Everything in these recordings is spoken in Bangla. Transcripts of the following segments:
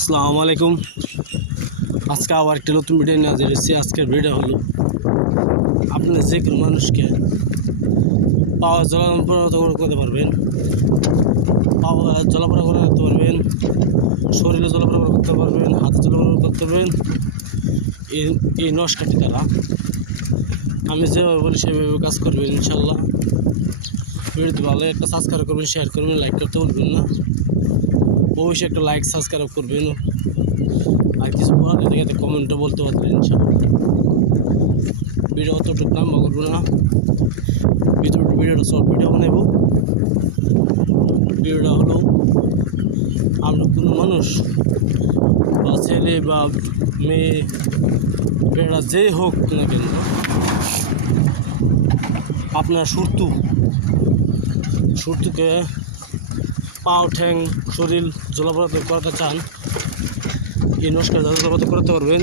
আসসালামু আলাইকুম। আজকে আবার একটি নতুন ভিডিও নিয়ে হাজির আজকের ভিডিও হলো আপনি যে কোনো মানুষকে পাওয়া জলাপরিণত করতে পারবেন। পাওয়া জলাপরা করে করতে পারবেন, শরীরে জলাপরা করতে পারবেন, হাতে জলাপরা করতে পারবেন। এই এই নস্কাটি দ্বারা। আমি যেভাবে বলি সেভাবে কাজ করবেন ইনশাল্লাহ। ভিডিওটি ভালো একটা সাবস্ক্রাইব করবেন শেয়ার করবেন লাইক করতে বলবেন না। অবশ্যই একটা লাইক সাবস্ক্রাইব করবেন আর কিছু বলার জায়গাতে কমেন্টও বলতে পারবেন ভিডিও অতটুকু নাম করব না ভিডিও ভিডিওটা সব ভিডিও বানাইব। ভিডিওটা হলো, আমরা কোনো মানুষ বা ছেলে বা মেয়ে, বেড়া যেই হোক না কেন, আপনার সুরতু সুরতুকে পাও ঠ্যাং শরীর জলাপরাত করাতে চান, এই নমস্কার জলাপরাত করতে পারবেন,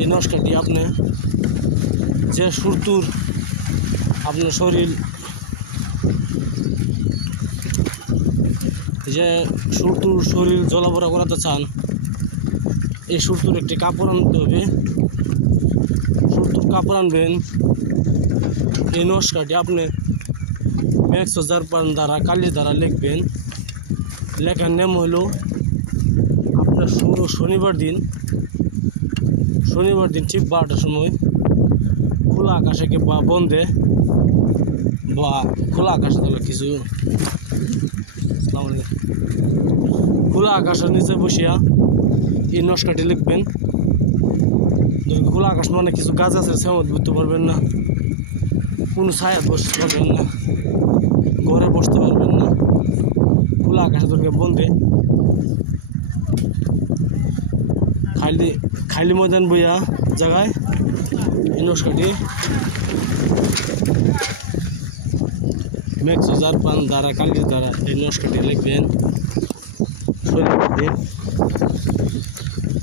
এই নমস্কারটি আপনি যে সুরতুর আপনার শরীর, যে সুরতুর শরীর জলাপরা করাতে চান, এই সুরতুর একটি কাপড় আনতে হবে। সুরতুর কাপড় আনবেন, এই নমস্কারটি আপনি ম্যাক্স হাজার পান দ্বারা কালির দ্বারা লিখবেন লেখার নাম হলো আপনার শনিবার দিন শনিবার দিন ঠিক বারোটার সময়। খোলা আকাশে বা বন্ধে বা খোলা আকাশে তাহলে কিছু। খোলা আকাশের নিচে বসিয়া এই নস্কাটি লিখবেন যদি খোলা আকাশ মানে কিছু গাছ আছে, সেমত বুঝতে পারবেন না। কোনো ছায়া বসতে পারবেন না। ঘরে বসতে পারবেন না। খোলা আকাশে তোরকে বন্ধে খালি খালি ময়দান বইয়া জায়গায় নস্কাটি ম্যাক্স হাজার পান দ্বারা কালির দ্বারা এই নস্কাটি লিখবেন।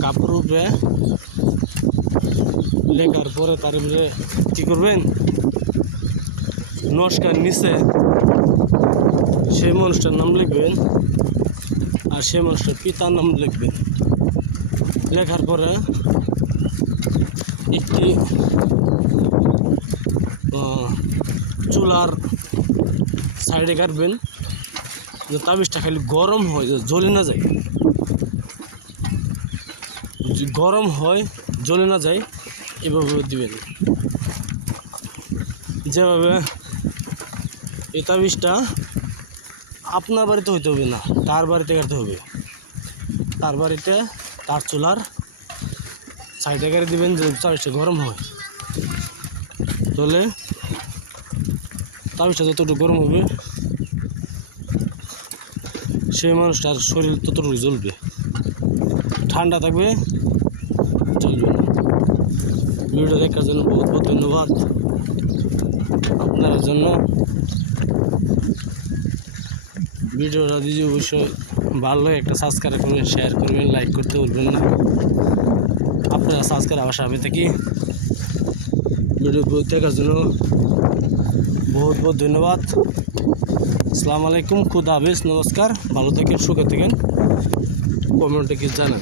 কাপড় উপরে লেখার পরে তার কী করবেন? নস্কার নিচে সেই মানুষটার নাম লিখবেন আর সেই মানুষটার পিতার নাম লিখবেন। লেখার পরে একটি চুলার সাইডে কাটবেন। তাবিজটা খালি গরম হয় জ্বলে না যায়। গরম হয়, জ্বলে না যায়, এভাবে দিবেন। যেভাবে এই তাবিজটা আপনার বাড়িতে হইতে হবে না, তার বাড়িতে কাটতে হবে। তার বাড়িতে তার চুলার সাইডে গাড়ি দিবেন যে তাবিজটা গরম হয়। তাহলে তাবিজটা যতটুকু গরম হবে, সেই মানুষটার শরীর ততটুকু জ্বলবে। ঠান্ডা থাকবে চলবে না। ভিডিও দেখার জন্য বহুত বহুত ধন্যবাদ। আপনার জন্য ভিডিওটা যদি অবশ্যই ভালো লাগে একটা সাবস্ক্রাইব করবেন শেয়ার করবেন লাইক করতে ভুলবেন না। আপনারা সাবস্ক্রাইব আশা আমি থাকি। ভিডিও দেখার জন্য বহুত বহুত ধন্যবাদ। আসসালামু আলাইকুম, খুদ হাফিজ, নমস্কার। ভালো থাকেন, সুখে থাকেন। কমেন্টে কি জানান